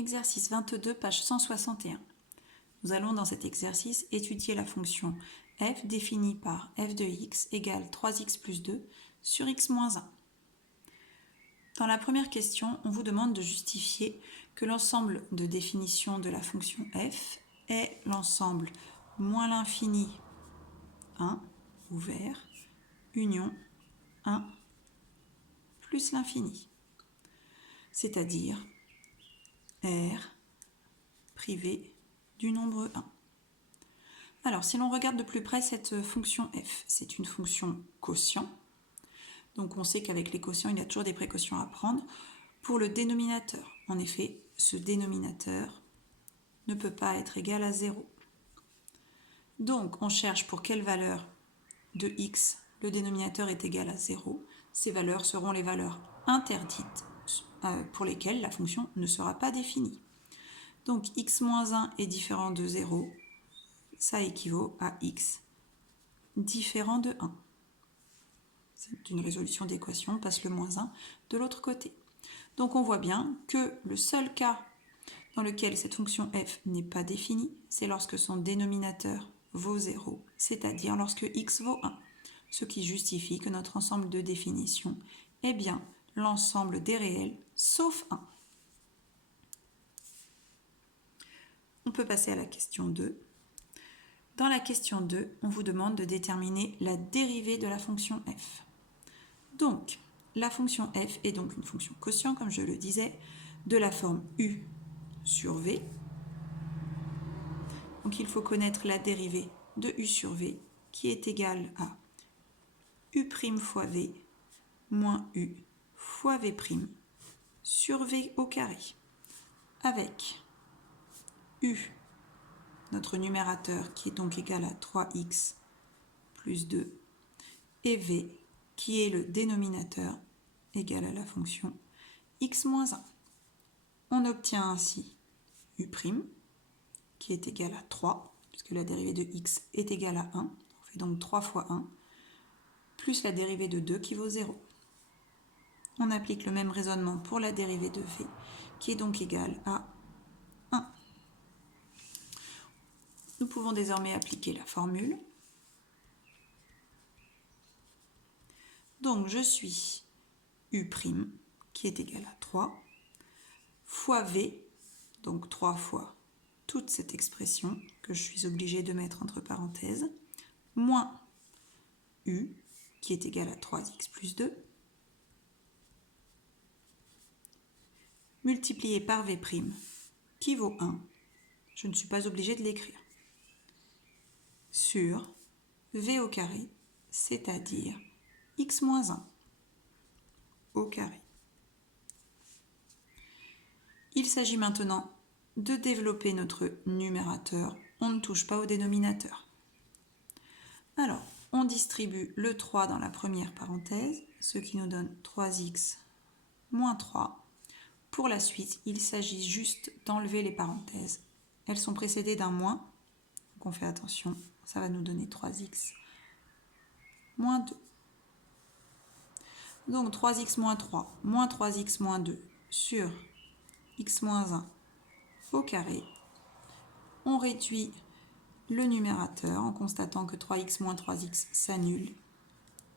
Exercice 22, page 161. Nous allons dans cet exercice étudier la fonction f définie par f de x égale 3x plus 2 sur x moins 1. Dans la première question, on vous demande de justifier que l'ensemble de définition de la fonction f est l'ensemble moins l'infini 1 ouvert union 1 plus l'infini, c'est-à-dire R privé du nombre 1. Alors, si l'on regarde de plus près cette fonction f, c'est une fonction quotient. Donc, on sait qu'avec les quotients, il y a toujours des précautions à prendre. Pour le dénominateur, en effet, ce dénominateur ne peut pas être égal à 0. Donc, on cherche pour quelle valeur de x le dénominateur est égal à 0. Ces valeurs seront les valeurs interdites pour lesquelles la fonction ne sera pas définie. Donc, x moins 1 est différent de 0. Ça équivaut à x différent de 1. C'est une résolution d'équation, on passe le moins 1 de l'autre côté. Donc on voit bien que le seul cas dans lequel cette fonction f n'est pas définie, c'est lorsque son dénominateur vaut 0, c'est-à-dire lorsque x vaut 1, ce qui justifie que notre ensemble de définition est bien l'ensemble des réels sauf 1. On peut passer à la question 2. Dans la question 2, on vous demande de déterminer la dérivée de la fonction f. Donc, la fonction f est donc une fonction quotient, comme je le disais, de la forme u sur v. Donc, il faut connaître la dérivée de u sur v, qui est égale à u' fois v moins u fois v' sur v au carré, avec u, notre numérateur, qui est donc égal à 3x plus 2, et v, qui est le dénominateur, égal à la fonction x moins 1. On obtient ainsi u', qui est égal à 3, puisque la dérivée de x est égale à 1. On fait donc 3 fois 1, plus la dérivée de 2 qui vaut 0. On applique le même raisonnement pour la dérivée de v, qui est donc égale à 1. Nous pouvons désormais appliquer la formule. Donc, je suis u', qui est égal à 3, fois v, donc 3 fois toute cette expression que je suis obligée de mettre entre parenthèses, moins u, qui est égal à 3x plus 2, multiplié par v', qui vaut 1, je ne suis pas obligée de l'écrire, sur v au carré, c'est-à-dire x moins 1 au carré. Il s'agit maintenant de développer notre numérateur. On ne touche pas au dénominateur. Alors, on distribue le 3 dans la première parenthèse, ce qui nous donne 3x moins 3. Pour la suite, il s'agit juste d'enlever les parenthèses. Elles sont précédées d'un moins, donc on fait attention, ça va nous donner 3x moins 2. Donc 3x moins 3 moins 3x moins 2 sur x moins 1 au carré. On réduit le numérateur en constatant que 3x moins 3x s'annule.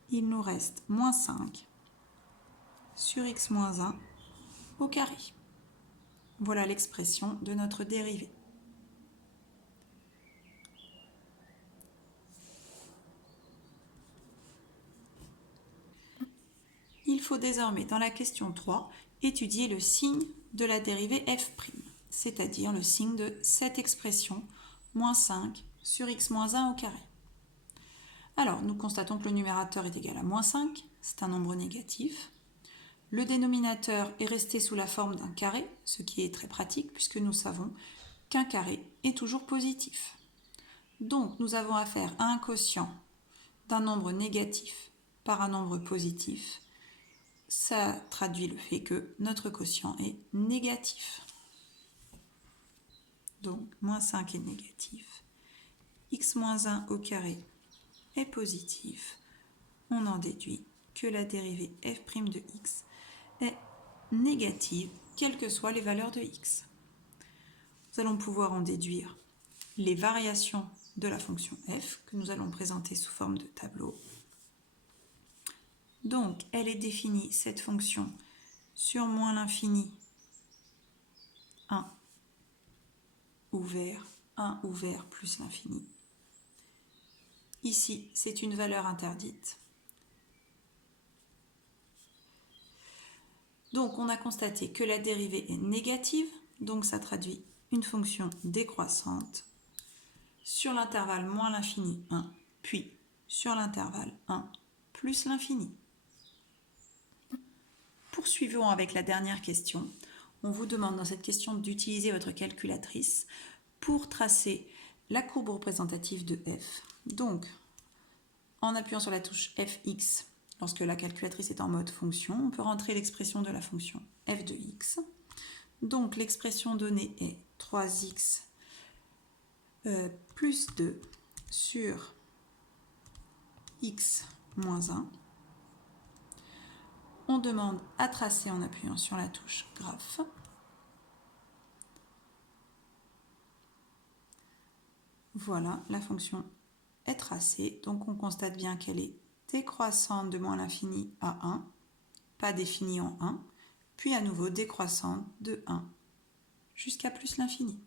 Il nous reste moins 5 sur x moins 1 au carré. Voilà l'expression de notre dérivée. Il faut désormais, dans la question 3, étudier le signe de la dérivée f', c'est-à-dire le signe de cette expression, moins 5 sur x moins 1 au carré. Alors, nous constatons que le numérateur est égal à moins 5, c'est un nombre négatif. Le dénominateur est resté sous la forme d'un carré, ce qui est très pratique puisque nous savons qu'un carré est toujours positif. Donc, nous avons affaire à un quotient d'un nombre négatif par un nombre positif. Ça traduit le fait que notre quotient est négatif. Donc, moins 5 est négatif. X moins 1 au carré est positif. On en déduit que la dérivée f' de x est négative, quelles que soient les valeurs de x. nous allons pouvoir en déduire les variations de la fonction f que nous allons présenter sous forme de tableau. Donc, elle est définie, cette fonction, sur moins l'infini 1 ouvert plus l'infini. Ici, c'est une valeur interdite. Donc, on a constaté que la dérivée est négative, donc ça traduit une fonction décroissante sur l'intervalle moins l'infini 1, puis sur l'intervalle 1 plus l'infini. Poursuivons avec la dernière question. On vous demande dans cette question d'utiliser votre calculatrice pour tracer la courbe représentative de f. Donc, en appuyant sur la touche fx, lorsque la calculatrice est en mode fonction, on peut rentrer l'expression de la fonction f de x. Donc, l'expression donnée est 3x plus 2 sur x moins 1. On demande à tracer en appuyant sur la touche graphe. Voilà, la fonction est tracée, donc on constate bien qu'elle est décroissante de moins l'infini à 1, pas définie en 1, puis à nouveau décroissante de 1 jusqu'à plus l'infini.